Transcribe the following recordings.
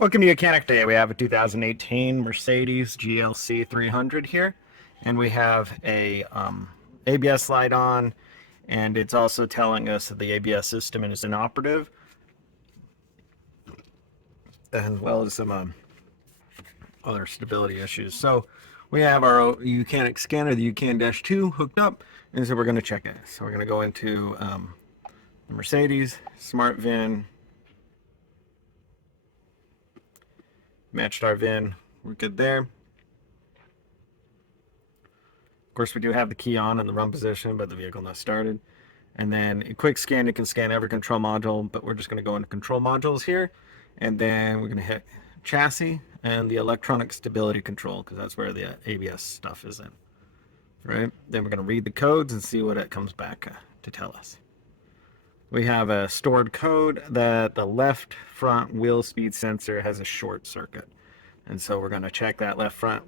Welcome to Mechanic Day. We have a 2018 Mercedes GLC 300 here, and we have a ABS light on, and it's also telling us that the ABS system is inoperative, as well as some other stability issues. So we have our Mechanic scanner, the UCAN-2, hooked up, and so we're going to check it. So we're going to go into the Mercedes Smart VIN. Matched our VIN, we're good there. Of course, we do have the key on in the run position, but the vehicle not started. And then a quick scan, you can scan every control module, but we're just going to go into control modules here. And then we're going to hit chassis and the electronic stability control, because that's where the ABS stuff is in. Right? Then we're going to read the codes and see what it comes back to tell us. We have a stored code that the left front wheel speed sensor has a short circuit. And so we're going to check that left front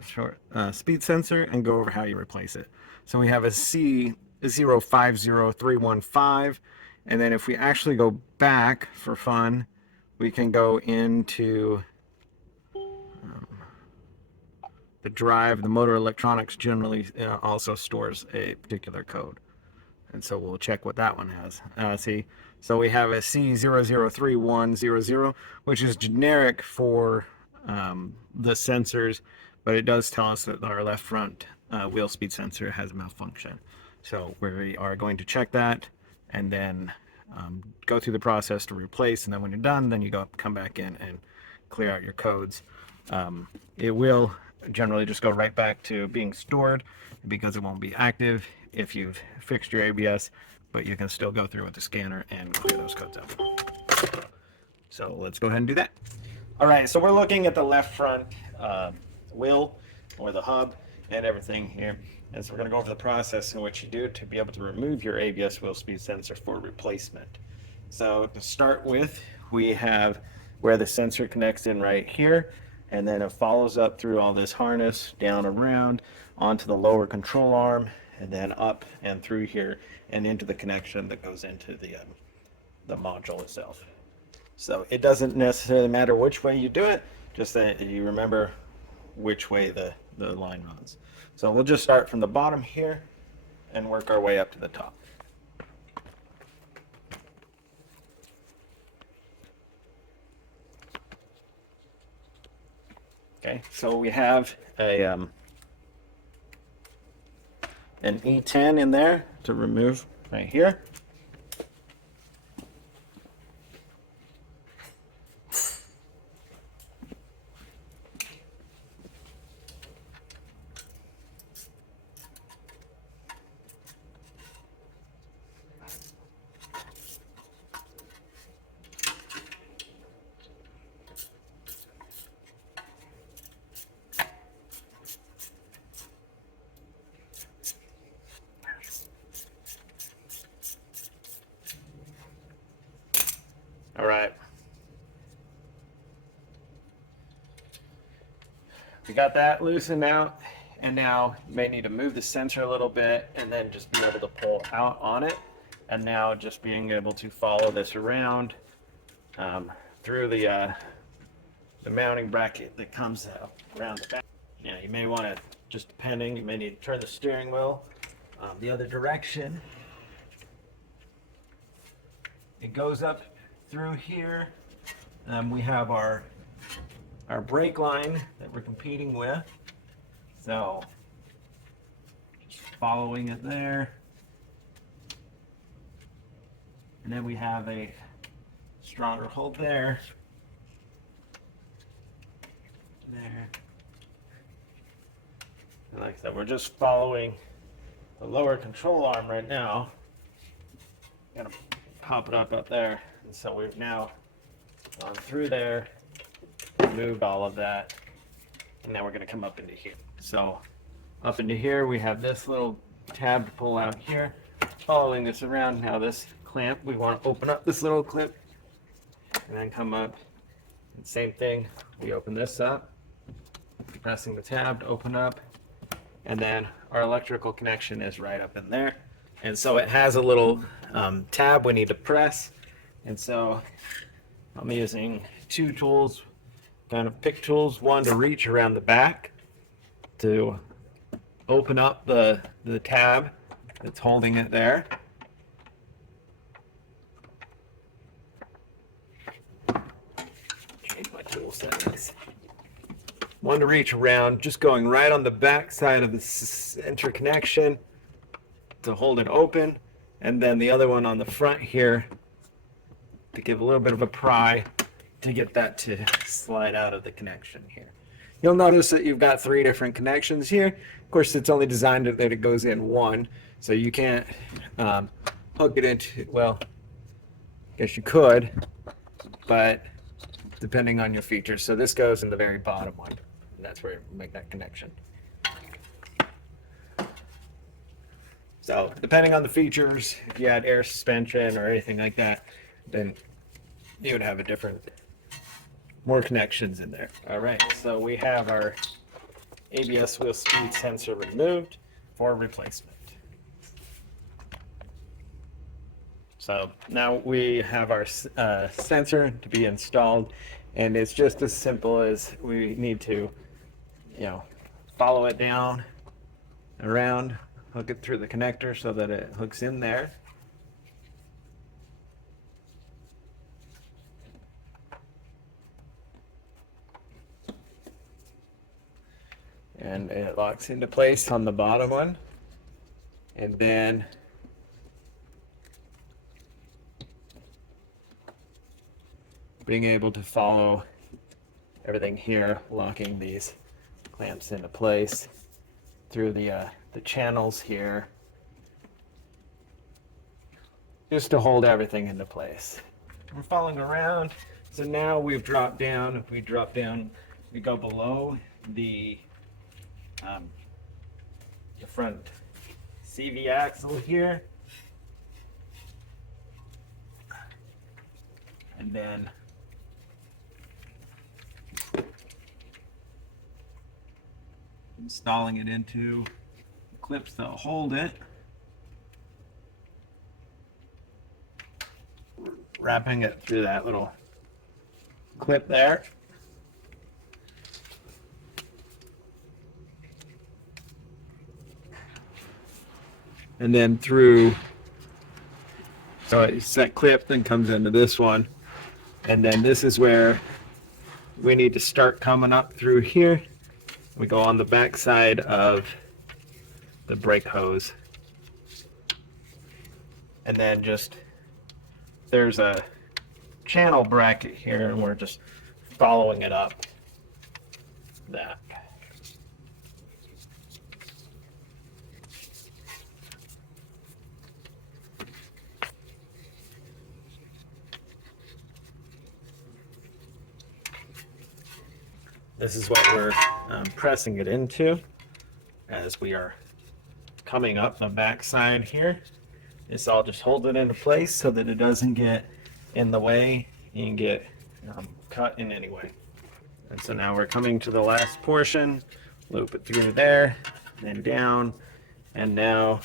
speed sensor and go over how you replace it. So we have a C050315. And then if we actually go back for fun, we can go into the drive. The motor electronics generally also stores a particular code. And so we'll check what that one has. So we have a C003100, which is generic for the sensors, but it does tell us that our left front wheel speed sensor has a malfunction. So we are going to check that and then go through the process to replace. And then when you're done, then you come back in and clear out your codes. It will generally just go right back to being stored because it won't be active if you've fixed your ABS, but you can still go through with the scanner and clear those codes out. So let's go ahead and do that. All right, so we're looking at the left front wheel or the hub and everything here. And so we're going to go over the process in which you do to be able to remove your ABS wheel speed sensor for replacement. So to start with, we have where the sensor connects in right here, and then it follows up through all this harness, down around, onto the lower control arm, and then up and through here and into the connection that goes into the module itself. So it doesn't necessarily matter which way you do it, just that you remember which way the line runs. So we'll just start from the bottom here and work our way up to the top. Okay, so we have an E10 in there to remove right here. All right. We got that loosened out, and now you may need to move the sensor a little bit and then just be able to pull out on it. And now just being able to follow this around through the mounting bracket that comes out around the back. Yeah, you may want to, just depending, you may need to turn the steering wheel the other direction. It goes up through here. We have our brake line that we're competing with. So just following it there. And then we have a stronger hold there. There. And like I said, we're just following the lower control arm right now. Gotta pop it up there. And so we've now gone through there, removed all of that, and now we're going to come up into here. So up into here, we have this little tab to pull out here. Following this around, now this clamp, we want to open up this little clip and then come up. And same thing, we open this up, pressing the tab to open up, and then our electrical connection is right up in there. And so it has a little tab we need to press. And so I'm using two tools, kind of pick tools. One to reach around the back to open up the tab that's holding it there. Change my tool settings. One to reach around, just going right on the back side of the center connection to hold it open, and then the other one on the front here to give a little bit of a pry to get that to slide out of the connection here. You'll notice that you've got 3 different connections here. Of course, it's only designed that it goes in one, so you can't hook it into, well, I guess you could, but depending on your features. So this goes in the very bottom one, and that's where you make that connection. So depending on the features, if you had air suspension or anything like that, then you would have a different, more connections in there. All right, so we have our ABS wheel speed sensor removed for replacement. So now we have our sensor to be installed, and it's just as simple as we need to, follow it down, around, hook it through the connector so that it hooks in there. And it locks into place on the bottom one. And then being able to follow everything here, locking these clamps into place through the channels here, just to hold everything into place. We're following around, so now we've dropped down. If we drop down, we go below the front CV axle here, and then installing it into clips that hold it, wrapping it through that little clip there, and then through, so it's that clip then comes into this one, and then this is where we need to start coming up through here. We go on the back side of the brake hose, and then just there's a channel bracket here, and we're just following it up that. This is what we're pressing it into as we are coming up the back side here. This all just hold it into place so that it doesn't get in the way and get cut in any way. And so now we're coming to the last portion, loop it through there, then down, and now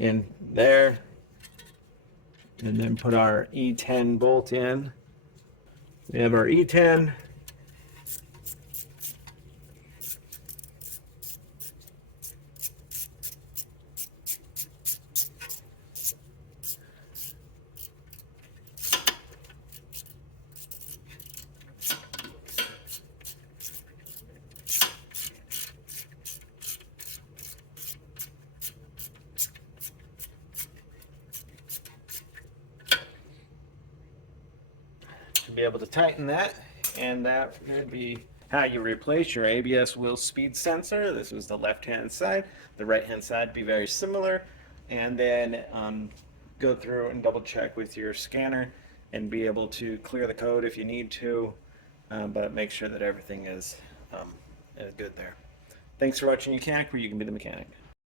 in there, and then put our E10 bolt in. We have our E10. Be able to tighten that, and that would be how you replace your ABS wheel speed sensor. This was the left hand side. The right hand side be very similar, and then go through and double check with your scanner and be able to clear the code if you need to, but make sure that everything is good there. Thanks for watching mechanic, where you can be the mechanic.